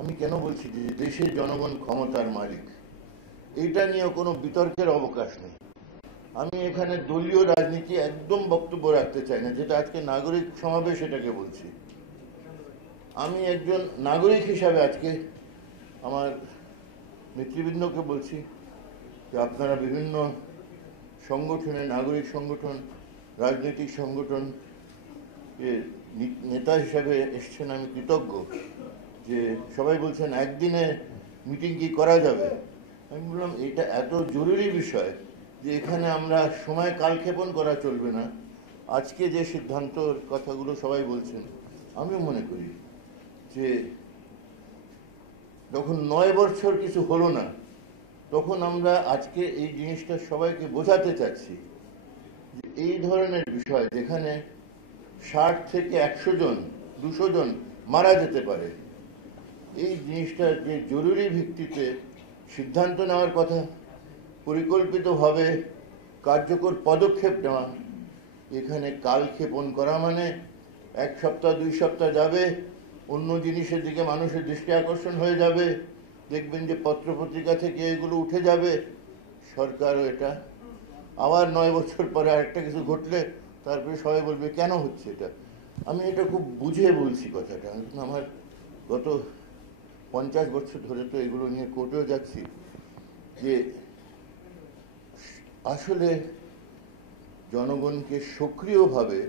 আমি কেন বলছি যে দেশের জনগণ ক্ষমতার মালিক, এইটা নিয়ে কোনো বিতর্কের অবকাশ নেই। আমি এখানে দলীয় রাজনীতি একদম বক্তব্য রাখতে চাই না, যেটা আজকে নাগরিক সমাবেশ এটাকে বলছি। আমি একজন নাগরিক হিসাবে আজকে আমার নেতৃবৃন্দকে বলছি যে আপনারা বিভিন্ন সংগঠনে, নাগরিক সংগঠন, রাজনৈতিক সংগঠন নেতা হিসাবে এসছেন, আমি কৃতজ্ঞ। যে সবাই বলছেন একদিনে মিটিং কি করা যাবে, আমি বললাম এটা এত জরুরি বিষয় যে এখানে আমরা সময় কালক্ষেপণ করা চলবে না। আজকে যে সিদ্ধান্তর কথাগুলো সবাই বলছেন, আমিও মনে করি যে যখন 9 বছর কিছু হলো না, তখন আমরা আজকে এই জিনিসটা সবাইকে বোঝাতে চাচ্ছি যে এই ধরনের বিষয় যেখানে 60 থেকে 100 জন, 200 জন মারা যেতে পারে, এই জিনিসটা যে জরুরি ভিত্তিতে সিদ্ধান্ত নেওয়ার কথা, পরিকল্পিতভাবে কার্যকর পদক্ষেপ নেওয়া, এখানে কালক্ষেপণ করা মানে 1 সপ্তাহ 2 সপ্তাহ যাবে, অন্য জিনিসের দিকে মানুষের দৃষ্টি আকর্ষণ হয়ে যাবে, দেখবেন যে পত্রপত্রিকা থেকে এগুলো উঠে যাবে, সরকারও এটা আবার 9 বছর পরে আরেকটা কিছু ঘটলে তারপরে সবাই বলবে কেন হচ্ছে এটা। আমি এটা খুব বুঝে বলছি কথাটা। আমার গত 50 বছর ধরে তো এগুলো নিয়ে কোর্টেও যাচ্ছি, যে আসলে জনগণকে সক্রিয়ভাবে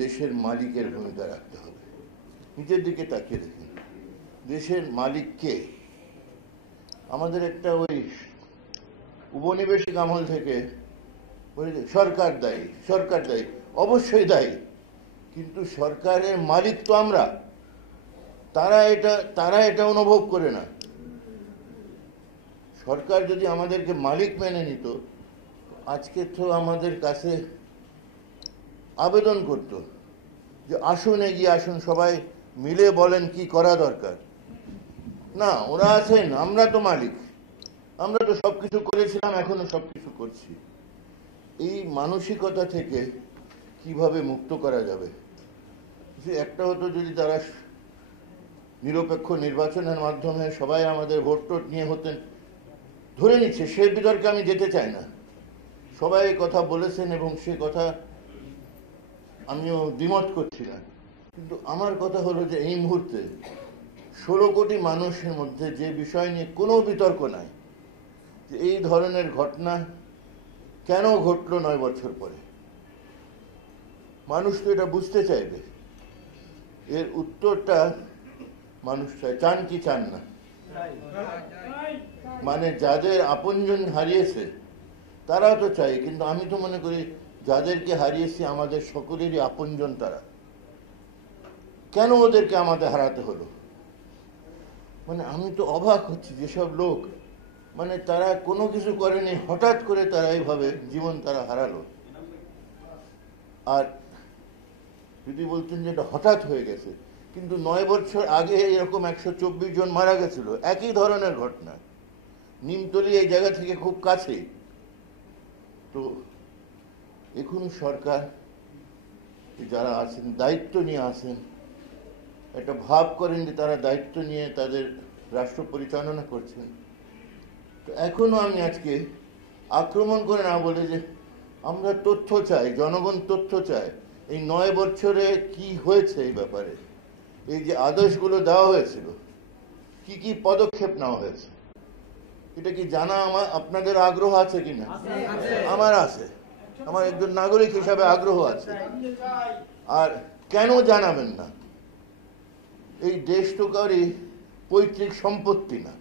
দেশের মালিকের ভূমিকা রাখতে হবে। নিজের দিকে তাকিয়ে দেখুন, দেশের মালিক কে? আমাদের একটা ওই উপনিবেশিক আমল থেকে সরকার দায়ী, সরকার দায়ী, অবশ্যই দায়ী, কিন্তু সরকারের মালিক তো আমরা। তারা এটা অনুভব করে না। সরকার যদি আমাদেরকে মালিক মেনে নিত, আজকে তো আমাদের কাছে আবেদন করত যে আসুন, এগিয়ে আসুন, সবাই মিলে বলেন কি করা দরকার। না, ওরা আছেন, আমরা তো মালিক, আমরা তো সবকিছু করেছিলাম, এখনো সবকিছু করছি। এই মানসিকতা থেকে কিভাবে মুক্ত করা যাবে? যে একটা হতো যদি তারা নিরপেক্ষ নির্বাচনের মাধ্যমে সবাই আমাদের ভোট টোট নিয়ে হতেন, ধরে নিচ্ছে, সে বিতর্কে আমি যেতে চাই না। সবাই কথা বলেছেন এবং সে কথা আমিও দ্বিমত করছি না, কিন্তু আমার কথা হলো যে এই মুহূর্তে 16 কোটি মানুষের মধ্যে যে বিষয় নিয়ে কোনো বিতর্ক নাই, যে এই ধরনের ঘটনা কেন ঘটলো 9 বছর পরে, মানুষ তো এটা বুঝতে চাইবে। এর উত্তরটা মানুষ চান কি চান না? মানে যাদের আপনজন হারিয়েছে তারাও তো চাই, কিন্তু আমি তো মনে করি যাদেরকে হারিয়েছি আমাদের সকলেরই আপনজন, তারা কেন ওদেরকে আমাদের হারাতে হলো? মানে আমি তো অবাক হচ্ছি, যেসব লোক মানে তারা কোনো কিছু করেনি, হঠাৎ করে তারা এইভাবে জীবন তারা হারালো। আর যদি বলতেন যে এটা হঠাৎ হয়ে গেছে, কিন্তু 9 বছর আগে এরকম 124 জন মারা গেছিল, একই ধরনের ঘটনা। নিমতলি এই জায়গা থেকে খুব কাছে। তো এখন সরকার যারা আছেন, দায়িত্ব নিয়ে আসেন, একটা ভাব করেন যে তারা দায়িত্ব নিয়ে তাদের রাষ্ট্র পরিচালনা করছেন। তো এখনো আমি আজকে আক্রমণ করে না বলে যে আমরা তথ্য চাই, জনগণ তথ্য চায়, এই 9 বছরে কি হয়েছে এই ব্যাপারে, এই যে আদেশগুলো দেওয়া হয়েছিল, কি কি পদক্ষেপ নেওয়া হয়েছে, এটা কি জানা আপনাদের আগ্রহ আছে কিনা? আমার আছে, আমার একজন নাগরিক হিসাবে আগ্রহ আছে। আর কেন জানাবেন না? এই দেশ তো কারই পৈতৃক সম্পত্তি না,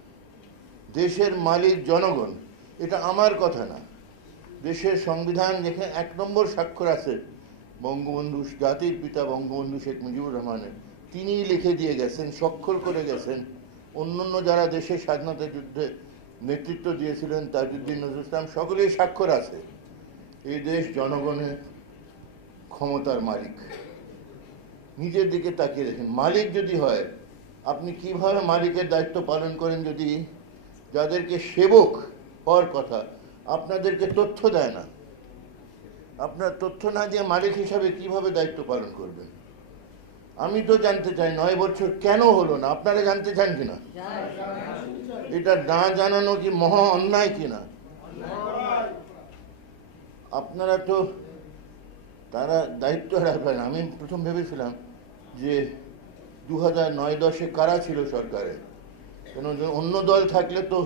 দেশের মালিক জনগণ। এটা আমার কথা না। দেশের সংবিধান যেখানে 1 নম্বর স্বাক্ষর আছে বঙ্গবন্ধু, জাতির পিতা বঙ্গবন্ধু শেখ মুজিবুর রহমানের, তিনি লিখে দিয়ে গেছেন, স্বাক্ষর করে গেছেন। অন্যান্য যারা দেশের স্বাধীনতা যুদ্ধে নেতৃত্ব দিয়েছিলেন, তাজউদ্দিন নজরুল ইসলাম, সকলেই স্বাক্ষর আছে। এই দেশ জনগণের ক্ষমতার মালিক। নিজের দিকে তাকিয়ে দেখেন, মালিক যদি হয়, আপনি কিভাবে মালিকের দায়িত্ব পালন করেন যদি যাদেরকে সেবক হওয়ার কথা আপনাদেরকে তথ্য দেয় না? আপনার তথ্য না দিয়ে মালিক হিসাবে কিভাবে দায়িত্ব পালন করবেন? আমি তো জানতে চাই 9 বছর কেন হলো না, আপনারা জানতে চান কিনা? এটা না জানানো কি মহা অন্যায় কিনা? আপনারা তো তারা দায়িত্ব রাখবেন। আমি প্রথম ভেবেছিলাম যে 2009-10 কারা ছিল সরকারে, কেন অন্য দল থাকলে তো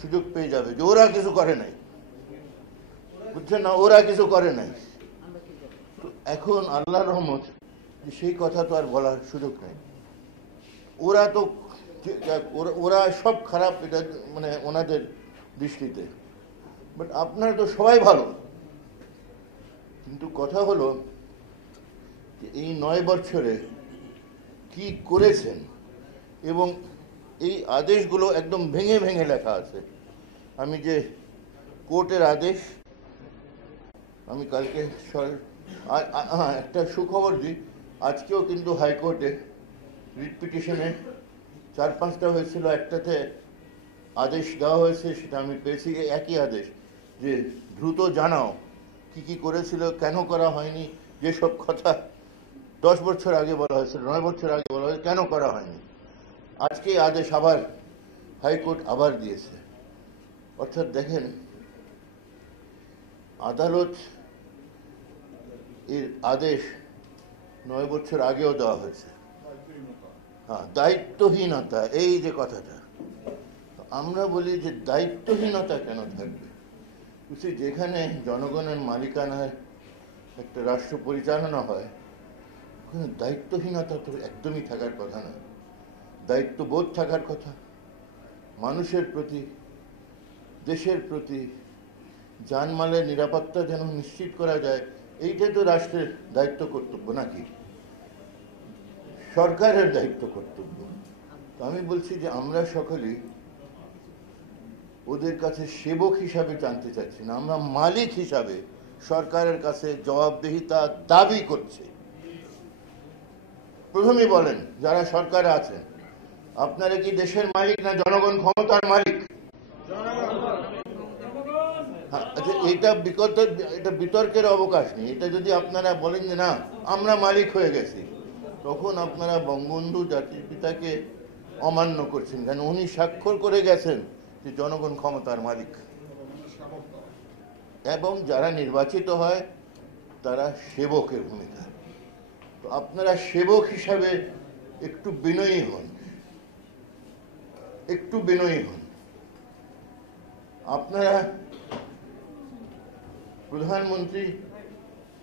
সুযোগ পেয়ে যাবে যে ওরা কিছু করে নাই, বুঝছেন না, ওরা কিছু করে নাই। তো এখন আল্লাহর রহমত সেই কথা তো আর বলার সুযোগ নেই। ওরা তো ওরা সব খারাপ, এটা মানে ওনাদের দৃষ্টিতে, বাট আপনারা তো সবাই ভালো। কিন্তু কথা হলো যে এই 9 বছরে কি করেছেন, এবং এই আদেশগুলো একদম ভেঙে ভেঙে লেখা আছে। আমি যে কোর্টের আদেশ, আমি কালকে একটা সুখবর দিই, আজকেও কিন্তু হাইকোর্টে রিট পিটিশনে 4-5টা হয়েছিল, একটাতে আদেশ দেওয়া হয়েছে, সেটা আমি পেয়েছি একই আদেশ যে দ্রুত জানাও কি কি করেছিল, কেন করা হয়নি, যেসব কথা 10 বছর আগে বলা হয়েছিল, 9 বছর আগে বলা হয়েছে, কেন করা হয়নি। আজকে আদেশ আবার হাইকোর্ট আবার দিয়েছে। অর্থাৎ দেখেন, আদালত এর আদেশ 9 বছর আগেও দেওয়া হয়েছে। হ্যাঁ, দায়িত্বহীনতা, এই যে কথাটা আমরা বলি যে দায়িত্বহীনতা কেন থাকবে? যেখানে জনগণের মালিকানায় একটা রাষ্ট্র পরিচালনা হয়, ওখানে দায়িত্বহীনতা তো একদমই থাকার কথা না। দায়িত্ববোধ থাকার কথা, মানুষের প্রতি, দেশের প্রতি, জানমালের নিরাপত্তা যেন নিশ্চিত করা যায়, এইটাই তো রাষ্ট্রের দায়িত্ব কর্তব্য, নাকি সরকারের দায়িত্ব কর্তব্য? তো আমি বলছি যে আমরা সকলেই ওদের কাছে সেবক হিসাবে জানতে চাচ্ছি না, আমরা মালিক হিসাবে সরকারের কাছে জবাবদিহিতা দাবি করছি। প্রথমেই বলেন, যারা সরকারে আছেন, আপনারা কি দেশের মালিক না জনগণ ক্ষমতার মালিক? আচ্ছা, এটা বিতর্কের অবকাশ নেই। এটা যদি আপনারা বলেন যে না আমরা মালিক হয়ে গেছি, তখন আপনারা বঙ্গবন্ধু জাতির পিতাকে অমান্য করছেন, কেন উনি স্বাক্ষর করে গেছেন যে জনগণ ক্ষমতার মালিক, এবং যারা নির্বাচিত হয় তারা সেবকের ভূমিকা। তো আপনারা সেবক হিসাবে একটু বিনয়ী হন, একটু বিনয়ী হন। আপনারা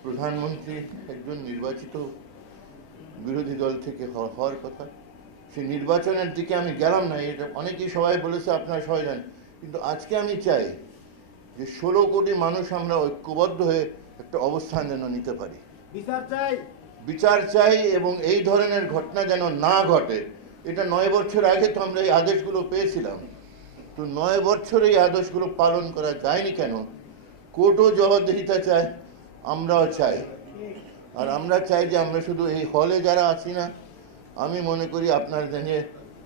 প্রধানমন্ত্রী একজন নির্বাচিত বিরোধী দল থেকে হওয়ার কথা। সেই নির্বাচনের দিকে আমি গেলাম না, এটা অনেকেই সবাই বলেছে, আপনারা সবাই জানেন। কিন্তু আজকে আমি চাই যে 16 কোটি মানুষ আমরা ঐক্যবদ্ধ হয়ে একটা অবস্থান যেন নিতে পারি, বিচার চাই, এবং এই ধরনের ঘটনা যেন না ঘটে। এটা 9 বছর আগে তো আমরা এই আদেশগুলো পেয়েছিলাম, তো 9 বছর এই আদেশগুলো পালন করা যায়নি কেন? কোর্টও জবাবদিহিতা চায়, আমরাও চাই। আর আমরা চাই যে আমরা শুধু এই হলে যারা আছি না, আমি মনে করি আপনার নিয়ে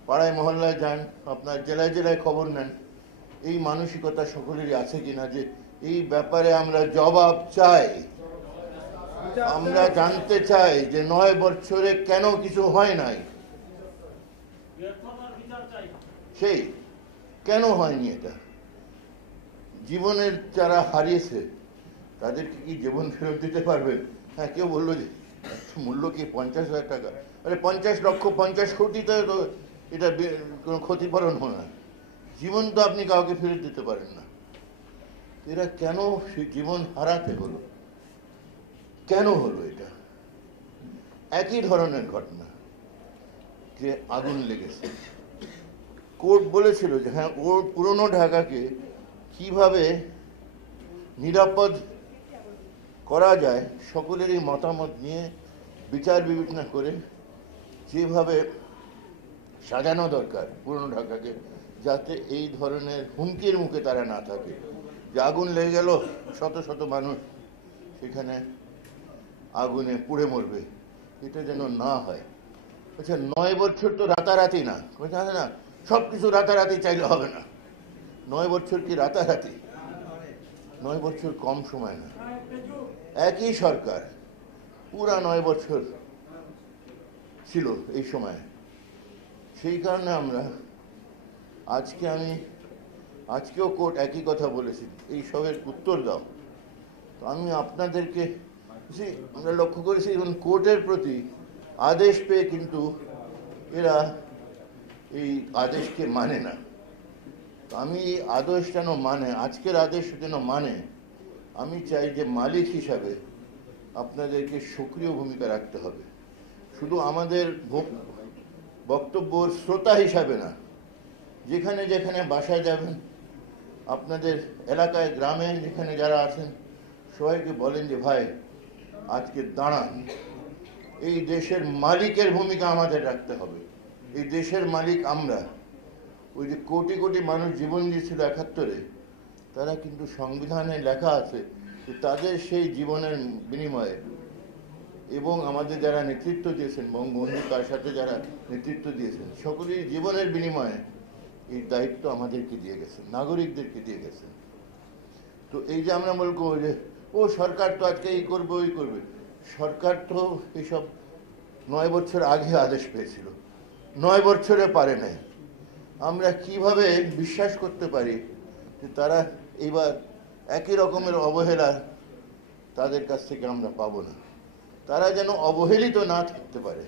পাড়ায় মহল্লায় যান, আপনার জেলায় জেলায় খবর নেন, এই মানসিকতা সকলেরই আছে কিনা যে এই ব্যাপারে আমরা জবাব চাই। আমরা জানতে চাই যে 9 বছরে কেন কিছু হয় নাই, সেই কেন হয়নি। এটা জীবনের যারা হারিয়েছে তাদেরকে কি জীবন ফেরত দিতে পারবেন? হ্যাঁ, কেউ বললো যে মূল্য কি 50,000 টাকা, আরে 50 লক্ষ 50 কোটিতে তো এটা কোনো ক্ষতিপূরণ হয় না। জীবন তো আপনি কাউকে ফেরত দিতে পারেন না। এরা কেন জীবন হারাতে হলো, কেন হলো? এটা একই ধরনের ঘটনা, যে আগুন লেগেছে। কোর্ট বলেছিল যে হ্যাঁ, ওর পুরনো ঢাকাকে কিভাবে নিরাপদ করা যায় সকলেরই মতামত নিয়ে বিচার বিবেচনা করে যেভাবে সাজানো দরকার পুরনো ঢাকাকে, যাতে এই ধরনের হুমকির মুখে তারা না থাকে, যে আগুন লেগে গেল, শত শত মানুষ সেখানে আগুনে পুড়ে মরবে, এটা যেন না হয়। আচ্ছা, 9 বছর তো রাতারাতি না, জানে না সব কিছু রাতারাতি চাইলে হবে না। 9 বছর কি রাতারাতি? 9 বছর কম সময় না। একই সরকার পুরা 9 বছর ছিল এই সময়। সেই কারণে আমরা আজকেও কোর্ট একই কথা বলেছি, এই সবের উত্তর দাও। তো আমি আপনাদেরকে আমরা লক্ষ্য করেছি এবং কোর্টের প্রতি আদেশ পেয়ে কিন্তু এরা এই আদেশকে মানে না। তো আমি এই আদেশ যেন মানে, আজকের আদেশ যেন মানে, আমি চাই যে মালিক হিসাবে আপনাদেরকে সক্রিয় ভূমিকা রাখতে হবে, শুধু আমাদের বক্তব্যর শ্রোতা হিসাবে না। যেখানে যেখানে বাসায় যাবেন, আপনাদের এলাকায় গ্রামে যেখানে যারা আছেন সবাইকে বলেন যে ভাই আজকে দাঁড়ান, এই দেশের মালিকের ভূমিকা আমাদের রাখতে হবে। এই দেশের মালিক আমরা। ওই যে কোটি কোটি মানুষ জীবন দিয়েছিল ৭১-এ, তারা কিন্তু সংবিধানে লেখা আছে যে তাদের সেই জীবনের বিনিময়ে এবং আমাদের যারা নেতৃত্ব দিয়েছেন, বঙ্গবন্ধু তার সাথে যারা নেতৃত্ব দিয়েছেন, সকলেই জীবনের বিনিময়ে এই দায়িত্ব আমাদেরকে দিয়ে গেছেন, নাগরিকদেরকে দিয়ে গেছেন। তো এই যে আমরা বলবো যে ও সরকার তো আজকে এই করবে ওই করবে, সরকার তো এইসব ৯ বছর আগে আদেশ পেয়েছিল, ৯ বছরে পারে নাই। আমরা কিভাবে বিশ্বাস করতে পারি যে তারা এবার একই রকমের অবহেলা তাদের কাছ থেকে আমরা পাবো না? তারা যেন অবহেলিত না থাকতে পারে,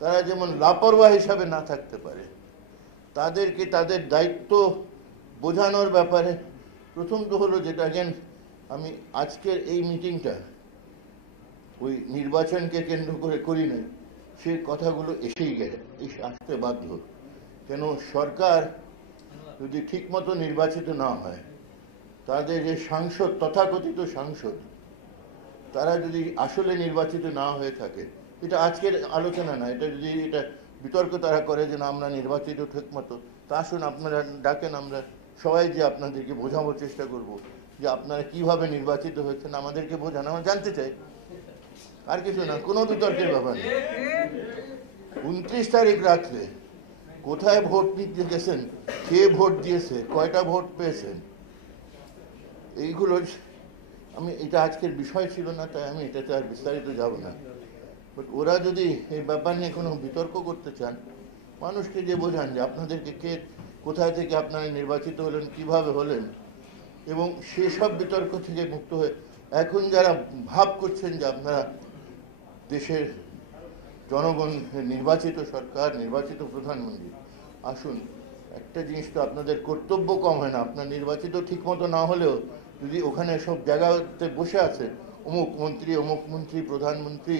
তারা যেমন লাপরওয়াহ হিসাবে না থাকতে পারে, তাদেরকে তাদের দায়িত্ব বোঝানোর ব্যাপারে প্রথম তো হলো যেটা আমি আজকের এই মিটিংটা ওই নির্বাচনকে কেন্দ্র করে করি নাই, সে কথাগুলো এসেই গেছে, আসতে বাধ্য। কেন সরকার যদি ঠিকমতো নির্বাচিত না হয়, তাদের যে সাংসদ, তথাকথিত সাংসদ, তারা যদি আসলে নির্বাচিত না হয়ে থাকে, এটা আজকের আলোচনা না, এটা যদি এটা বিতর্ক তারা করে যে না আমরা নির্বাচিত ঠিকমতো, তা আসুন আপনারা ডাকেন, আমরা সবাই যে আপনাদেরকে বোঝানোর চেষ্টা করব যে আপনারা কিভাবে নির্বাচিত হয়েছেন, আমাদেরকে বোঝান, আমরা জানতে চাই, আর কিছু না, কোনো বিতর্কের ব্যাপার নেই। ২৯ তারিখ রাত্রে কোথায় ভোট দিতে গেছেন, কে ভোট দিয়েছে, কয়টা ভোট পেয়েছেন, এইগুলো এটা আজকের বিষয় ছিল না, তাই আমি এটাতে আর বিস্তারিত যাব না। বাট ওরা যদি এই ব্যাপার নিয়ে কোনো বিতর্ক করতে চান, মানুষকে যে বোঝান যে আপনাদেরকে কে কোথায় থেকে আপনারা নির্বাচিত হলেন, কিভাবে হলেন, এবং সেসব বিতর্ক থেকে মুক্ত হয়ে এখন যারা ভাব করছেন যে আপনারা দেশের জনগণ নির্বাচিত সরকার, নির্বাচিত প্রধানমন্ত্রী, আসুন একটা জিনিস তো আপনাদের কর্তব্য কম হয় না, আপনার নির্বাচিত ঠিক মতো না হলেও যদি ওখানে সব জায়গাতে বসে আছে অমুক মন্ত্রী, প্রধানমন্ত্রী,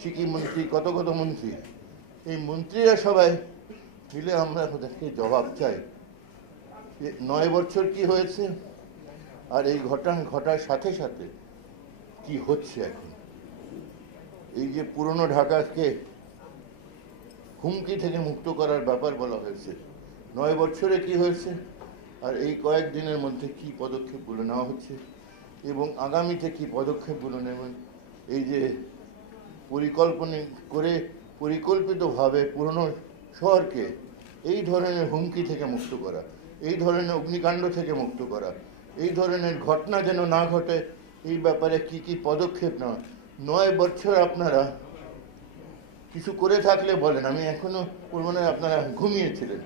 সিকি মন্ত্রী, কত কত মন্ত্রী, এই মন্ত্রীরা সবাই মিলে আমরা ওদেরকে জবাব চাই ৯ বছর কি হয়েছে আর এই ঘটার সাথে সাথে কি হচ্ছে এখন। এই যে পুরনো ঢাকাকে হুমকি থেকে মুক্ত করার ব্যাপার বলা হয়েছে, ৯ বছরে কি হয়েছে আর এই কয়েকদিনের মধ্যে কি পদক্ষেপগুলো নেওয়া হচ্ছে এবং আগামীতে কি পদক্ষেপগুলো নেবেন, এই যে পরিকল্পিতভাবে পুরনো শহরকে এই ধরনের হুমকি থেকে মুক্ত করা, এই ধরনের অগ্নিকাণ্ড থেকে মুক্ত করা, এই ধরনের ঘটনা যেন না ঘটে, এই ব্যাপারে কি কি পদক্ষেপ নেওয়া। ৯ বছর আপনারা কিছু করে থাকলে বলেন, আমি এখনো বলবো না আপনারা ঘুমিয়েছিলেন,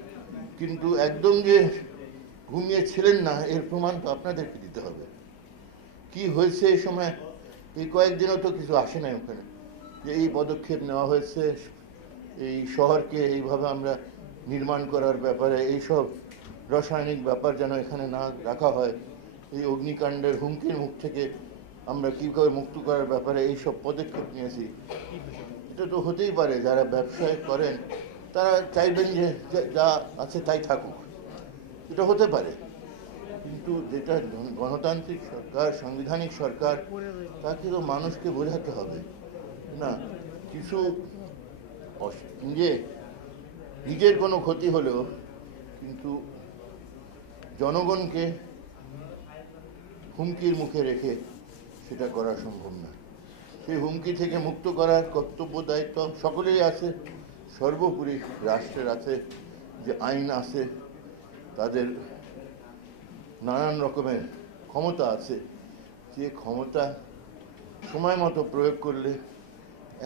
কিন্তু একদম যে ঘুমিয়েছিলেন না এর প্রমাণ তো আপনাদেরকে দিতে হবে। কি হয়েছে এই সময়, এই কয়েকদিনও তো কিছু আসে নাই ওখানে, যে এই পদক্ষেপ নেওয়া হয়েছে এই শহরকে এইভাবে আমরা নির্মাণ করার ব্যাপারে, এইসব রাসায়নিক ব্যাপার যেন এখানে না রাখা হয়, এই অগ্নিকাণ্ডের হুমকির মুখ থেকে আমরা কীভাবে মুক্ত করার ব্যাপারে এইসব পদক্ষেপ নিয়েছি। এটা তো হতেই পারে যারা ব্যবসায় করেন তারা চাইবেন যে যা আছে তাই থাকুক, এটা হতে পারে, কিন্তু যেটা গণতান্ত্রিক সরকার, সাংবিধানিক সরকার, তাকে তো মানুষকে বোঝাতে হবে না কিছু নিজের কোনো ক্ষতি হলেও কিন্তু জনগণকে হুমকির মুখে রেখে সেটা করা সম্ভব না। সেই হুমকি থেকে মুক্ত করার কর্তব্য দায়িত্ব সকলেই আছে, সর্বোপরি রাষ্ট্রের আছে, যে আইন আছে, তাদের নানান রকমের ক্ষমতা আছে, যে ক্ষমতা সময় মতো প্রয়োগ করলে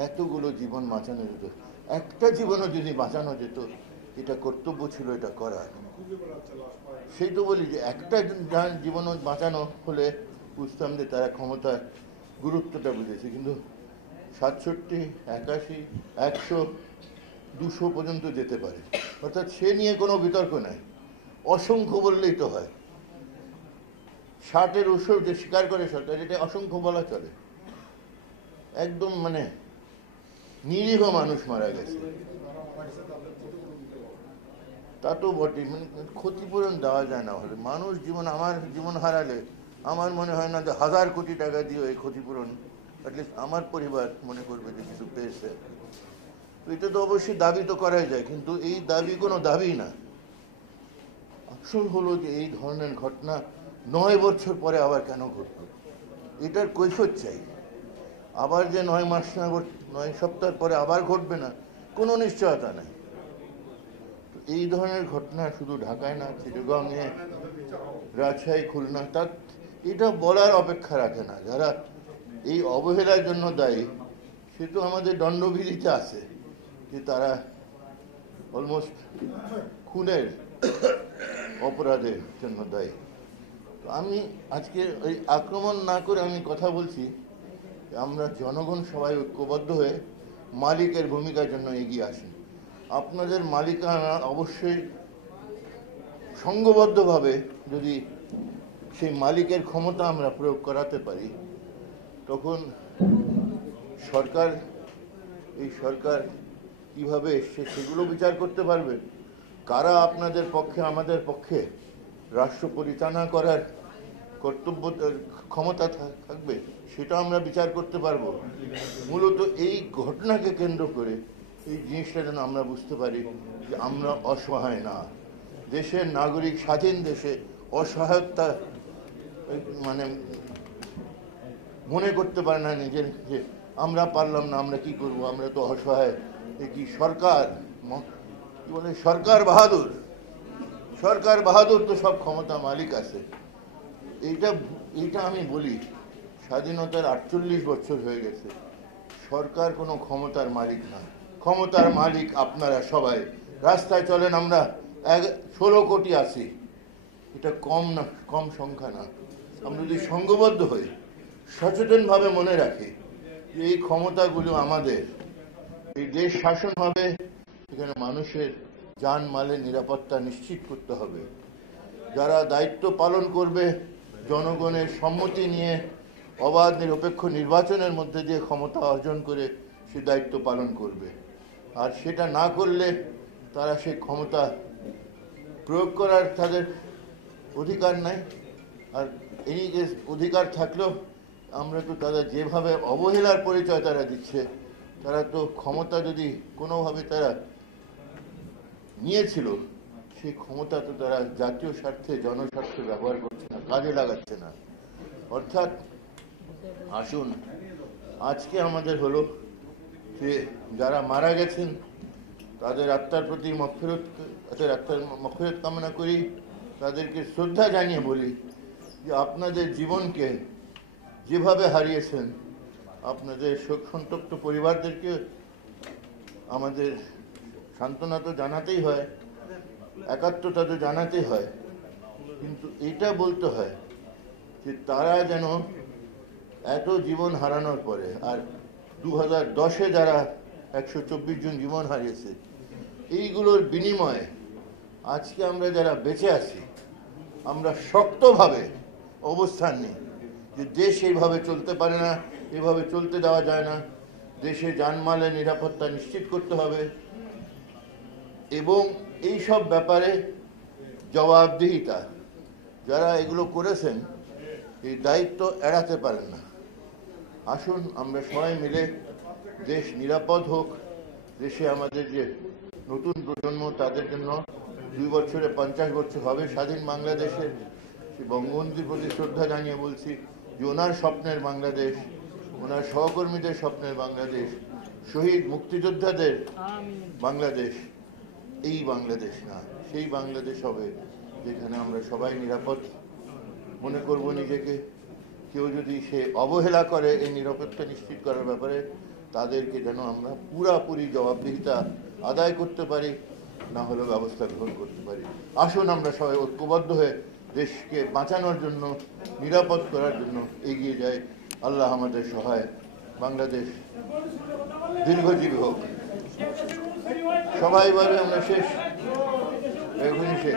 এতগুলো জীবন বাঁচানো যেত। একটা জীবনও যদি বাঁচানো যেত, এটা কর্তব্য ছিল এটা করার। সেই তো বলি যে একটা জীবনও বাঁচানো হলে বুঝতাম যে তারা ক্ষমতার গুরুত্বটা বুঝেছে। কিন্তু 67, 81, 100, 200 পর্যন্ত যেতে পারে, অর্থাৎ সে নিয়ে কোনো বিতর্ক নাই। অসংখ্য বললেই তো হয়। 60-এর ওষুধ যে স্বীকার করে সরকার, এটা অসংখ্য বলা চলে। একদম মানে নিরীহ মানুষ মারা গেছে, তা তো বটে। মানে ক্ষতিপূরণ দেওয়া যায় না হলে মানুষ জীবন, আমার জীবন হারালে আমার মনে হয় না যে 1000 কোটি টাকা দিয়ে এই ক্ষতিপূরণ অ্যাটলিস্ট আমার পরিবার মনে করবে যে কিছু পেয়েছে। তো এটা তো অবশ্যই দাবি তো করাই যায়, কিন্তু এই দাবি কোনো দাবি না। আসল হলো যে এই ধরনের ঘটনা 9 বছর পরে আবার কেন ঘটল, এটার কৈফিয়ত চাই। আবার যে 9 মাস না 9 সপ্তাহ পরে আবার ঘটবে না, কোনো নিশ্চয়তা নাই। এই ধরনের ঘটনা শুধু ঢাকায় না, চিটাগংয়ে, রাজশাহী, খুলনা, তার এটা বলার অপেক্ষা রাখে না। যারা এই অবহেলার জন্য দায়ী, সে তো আমাদের দণ্ডবিধিতে আছে যে তারা অলমোস্ট খুনের অপরাধের জন্য দায়ী। তো আমি আজকে ওই আক্রমণ না করে আমি কথা বলছি, আমরা জনগণ সবাই ঐক্যবদ্ধ হয়ে মালিকের ভূমিকার জন্য এগিয়ে আসেন। আপনাদের মালিকানা অবশ্যই সংঘবদ্ধভাবে যদি সেই মালিকের ক্ষমতা আমরা প্রয়োগ করাতে পারি, তখন সরকার, এই সরকার কিভাবে এসছে সেগুলো বিচার করতে পারবে। কারা আপনাদের পক্ষে আমাদের পক্ষে রাষ্ট্র পরিচালনা করার কর্তব্য ক্ষমতা থাকবে, সেটা আমরা বিচার করতে পারবো। মূলত এই ঘটনাকে কেন্দ্র করে এই জিনিসটা যেন আমরা বুঝতে পারি যে আমরা অসহায় না। দেশের নাগরিক, স্বাধীন দেশে অসহায়তা মানে মনে করতে পারে না নিজের, যে আমরা পারলাম না, আমরা কি করব, আমরা তো অসহায়। এ কি সরকার, কি বলে, সরকার বাহাদুর, সরকার বাহাদুর তো সব ক্ষমতা মালিক আছে। এইটা আমি বলি, স্বাধীনতার 48 বছর হয়ে গেছে, সরকার কোনো ক্ষমতার মালিক না। ক্ষমতার মালিক আপনারা সবাই। রাস্তায় চলেন, আমরা 16 কোটি আছি, এটা কম না, কম সংখ্যা না। আমরা যদি সংঘবদ্ধ হই, সচেতনভাবে মনে রাখি যে এই ক্ষমতাগুলো আমাদের, এই দেশ শাসন হবে, এখানে মানুষের জান মালের নিরাপত্তা নিশ্চিত করতে হবে। যারা দায়িত্ব পালন করবে জনগণের সম্মতি নিয়ে অবাধ নিরপেক্ষ নির্বাচনের মধ্যে দিয়ে ক্ষমতা অর্জন করে সে দায়িত্ব পালন করবে। আর সেটা না করলে তারা সেই ক্ষমতা প্রয়োগ করার তাদের অধিকার নাই। আর এই যে অধিকার থাকলেও আমরা তো তাদের যেভাবে অবহেলার পরিচয় তারা দিচ্ছে, তারা তো ক্ষমতা যদি কোনোভাবে তারা নিয়েছিল, সেই ক্ষমতা তো তারা জাতীয় স্বার্থে, জনস্বার্থে ব্যবহার করছে না, কাজে লাগাচ্ছে না। অর্থাৎ আসুন, আজকে আমাদের হলো যে যারা মারা গেছেন তাদের আত্মার প্রতি তাদের আত্মার মাগফিরাত কামনা করি, তাদেরকে শ্রদ্ধা জানিয়ে বলি যে আপনাদের জীবনকে যেভাবে হারিয়েছেন, আপনাদের শোক সন্তপ্ত পরিবারদেরকে আমাদের সান্ত্বনা তো জানাতেই হয়, একাত্মতা তো জানাতেই হয়, কিন্তু এটা বলতে হয় যে তারা যেন এত জীবন হারানোর পরে, আর 2010-এ যারা 124 জন জীবন হারিয়েছে, এইগুলোর বিনিময়ে আজকে আমরা যারা বেঁচে আছি, আমরা শক্তভাবে অবস্থান নিই যে দেশ এইভাবে চলতে পারে না, এভাবে চলতে দেওয়া যায় না। দেশে জানমালের নিরাপত্তা নিশ্চিত করতে হবে এবং এই সব ব্যাপারে জবাবদিহিতা, যারা এগুলো করেছেন এই দায়িত্ব এড়াতে পারেন না। আসুন আমরা সবাই মিলে দেশ নিরাপদ হোক, দেশে আমাদের যে নতুন প্রজন্ম তাদের জন্য 2 বছরে 50 বছর হবে স্বাধীন বাংলাদেশের, সেই বঙ্গবন্ধুর প্রতি শ্রদ্ধা জানিয়ে বলছি যে ওনার স্বপ্নের বাংলাদেশ, ওনার সহকর্মীদের স্বপ্নের বাংলাদেশ, শহীদ মুক্তিযোদ্ধাদের বাংলাদেশ, এই বাংলাদেশ না, সেই বাংলাদেশ হবে যেখানে আমরা সবাই নিরাপদ মনে করব নিজেকে। কেউ যদি সে অবহেলা করে এই নিরাপত্তা নিশ্চিত করার ব্যাপারে, তাদেরকে যেন আমরা পুরাপুরি জবাবদিহিতা আদায় করতে পারি, না হলে ব্যবস্থা গ্রহণ করতে পারি। আসুন আমরা সবাই ঐক্যবদ্ধ হয়ে দেশকে বাঁচানোর জন্য, নিরাপদ করার জন্য এগিয়ে যাই। আল্লাহ আমাদের সহায়। বাংলাদেশ দীর্ঘজীবী হোক। সবাই বলে আমরা শেষ, এখনই শেষ।